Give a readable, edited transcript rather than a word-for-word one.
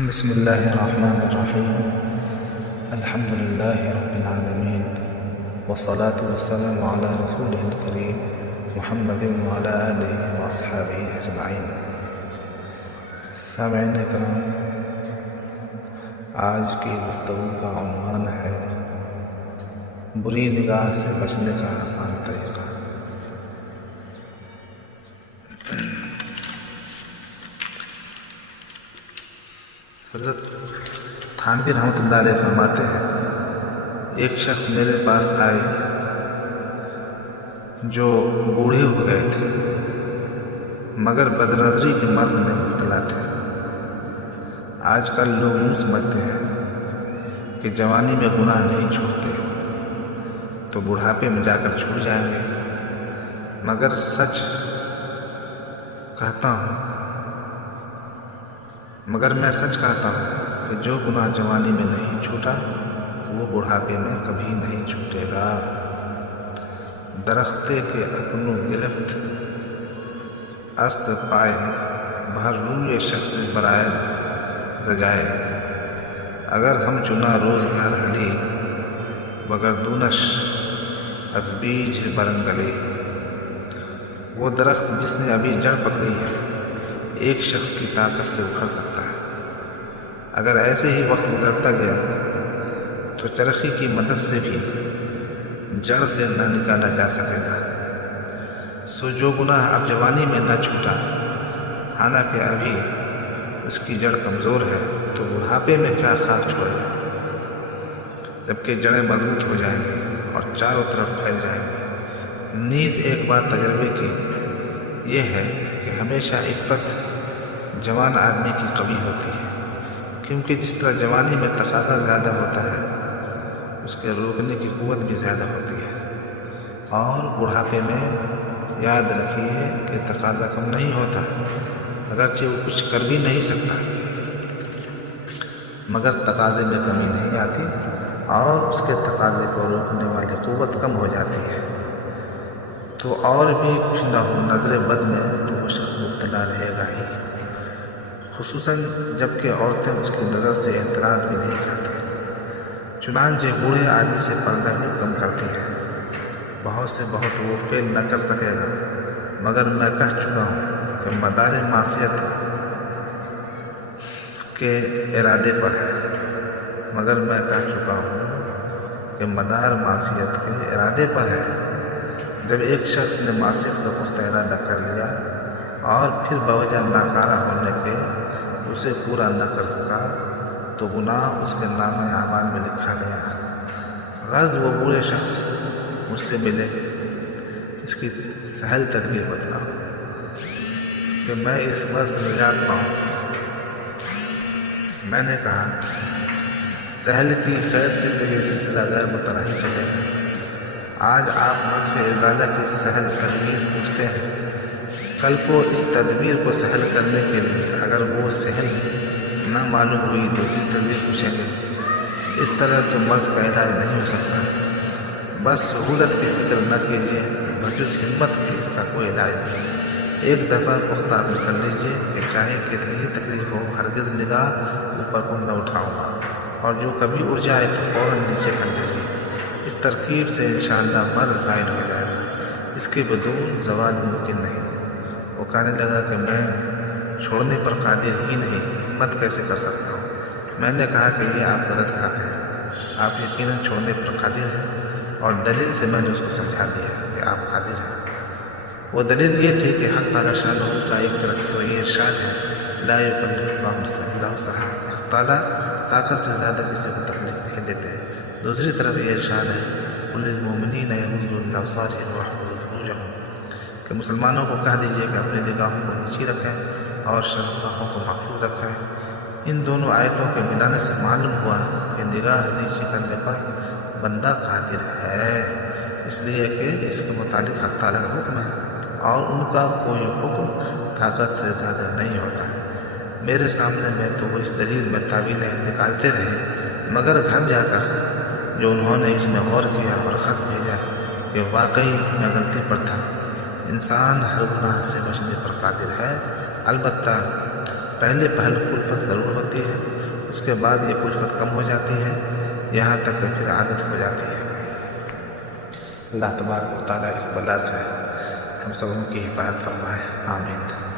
بسم الله الرحمن الرحيم. الحمد لله رب العالمين، والصلاة والسلام على رسوله الكريم محمد وعلى آله وأصحابه أجمعين. سامعین کرام، آج کی گفتگو کا عنوان ہے بری نگاہ سے بچنے کا آسان طریقہ۔ حضرت تھانوی رحمۃ اللہ علیہ فرماتے ہیں، ایک شخص میرے پاس آئے جو بوڑھے ہو گئے تھے مگر بدنظری کے مرض میں مبتلا تھے۔ آج کل لوگ یوں سمجھتے ہیں کہ جوانی میں گناہ نہیں چھوٹتے تو بڑھاپے میں جا کر چھوٹ جائیں گے، مگر میں سچ کہتا ہوں کہ جو گناہ جوانی میں نہیں چھوٹا وہ بڑھاپے میں کبھی نہیں چھوٹے گا۔ درختے کے اپنوں گرفت است پائے بہر روئے شخص برائے زجائے، اگر ہم چنا روزگار علی وگردونش از بیج برنگلی۔ وہ درخت جس نے ابھی جڑ پکڑی ہے ایک شخص کی طاقت سے اکھڑ سکتا ہے، اگر ایسے ہی وقت گزرتا گیا تو چرخی کی مدد سے بھی جڑ سے نہ نکالا جا سکے گا۔ سو جو گناہ اب جوانی میں نہ چھوٹا، حالانکہ ابھی اس کی جڑ کمزور ہے، تو بڑھاپے میں کیا خاک چھوڑے گا، جبکہ جڑیں مضبوط ہو جائیں گی اور چاروں طرف پھیل جائیں گی۔ نیز ایک بات تجربے کی یہ ہے کہ ہمیشہ عفت جوان آدمی کی قوی ہوتی ہے، کیونکہ جس طرح جوانی میں تقاضا زیادہ ہوتا ہے اس کے روکنے کی قوت بھی زیادہ ہوتی ہے، اور بڑھاپے میں یاد رکھیے کہ تقاضا کم نہیں ہوتا، اگرچہ وہ کچھ کر بھی نہیں سکتا مگر تقاضے میں کمی نہیں آتی اور اس کے تقاضے کو روکنے والی قوت کم ہو جاتی ہے۔ تو اور بھی کچھ نہ ہو نظر بد میں تو وہ شخص مبتلا رہے گا ہی، خصوصاً جب کہ عورتیں اس کی نظر سے اعتراض بھی نہیں کرتی، چنانچہ بوڑھے آدمی سے پردہ بھی کم کرتی ہیں۔ بہت سے بہت وہ فعل نہ کر سکے گا، مگر میں کہہ چکا ہوں کہ مدار معصیت کے ارادے پر ہے۔ جب ایک شخص نے معصیت کا پختہ ارادہ کر لیا اور پھر بوجہ ناکارہ ہونے کے اسے پورا نہ کر سکا تو گناہ اس کے نامہ اعمال میں لکھا گیا۔ غرض وہ بوڑھے شخص مجھ سے ملے، اس کی سہل تدبیر بتلاؤ کہ میں اس مرض سے نجات پاؤں۔ میں نے کہا، سہل کی خیر سے یہ سلسلہ غیر متناہی چلے گا۔ آج آپ مجھ سے ازالہ کی سہل تدبیر پوچھتے ہیں، کل کو اس تدبیر کو سہل کرنے کے لیے اگر وہ سہل نہ معلوم ہوئی دوسری تدبیر پوچھیں گے۔ اس طرح تو مرض کا علاج نہیں ہو سکتا۔ بس سہولت کی فکر نہ کیجیے، بجز ہمت کی اس کا کوئی علاج نہیں۔ ایک دفعہ پختہ عزم کر لیجیے کہ چاہے کتنی ہی تکلیف ہو ہرگز نگاہ اوپر کو نہ اٹھاؤں گا، اور جو کبھی اٹھ جائے تو فوراً نیچے کر لیجیے۔ اس ترکیب سے انشاءاللہ مرض ظاہر ہو جائے گا، اس کے بدون زوال ممکن نہیں۔ وہ کہنے لگا کہ میں چھوڑنے پر قادر ہی نہیں، ہمت کیسے کر سکتا ہوں؟ میں نے کہا کہ یہ آپ غلط کہتے ہیں، آپ یقیناً چھوڑنے پر قادر ہیں، اور دلیل سے میں نے اس کو سمجھا دیا کہ آپ قادر ہیں۔ وہ دلیل یہ تھی کہ حق تعالیٰ شانہ کا ایک طرف تو یہ ارشاد ہے، لا یکلف اللہ نفسا الا وسعہا، حق تعالیٰ طاقت سے زیادہ کسی کو تکلیف نہیں دیتے۔ دوسری طرف یہ ارشاد ہے، قل للمؤمنین یغضوا من ابصارہم ویحفظوا فروجہم، کہ مسلمانوں کو کہہ دیجیے کہ اپنی نگاہوں کو نیچی رکھیں اور شرمگاہوں کو محفوظ رکھیں۔ ان دونوں آیتوں کے ملانے سے معلوم ہوا کہ نگاہ نیچی کرنے پر بندہ قادر ہے، اس لیے کہ اس کے متعلق حق تعالیٰ کا حکم ہے، اور ان کا کوئی حکم طاقت سے زیادہ نہیں ہوتا۔ میرے سامنے میں تو وہ اس دلیل میں تعویلیں نکالتے رہے، مگر گھر جا کر جو انہوں نے اس میں غور کیا اور خط بھیجا کہ واقعی میں غلطی پر تھا۔ انسان ہر گناہ سے بچنے پر قادر ہے، البتہ پہلے پہل کلفت ضرور ہوتی ہے، اس کے بعد یہ کلفت کم ہو جاتی ہے، یہاں تک کہ پھر عادت ہو جاتی ہے۔ اللہ تبارک و تعالیٰ اس بلا سے ہم سبوں کی حفاظت فرمائے، آمین۔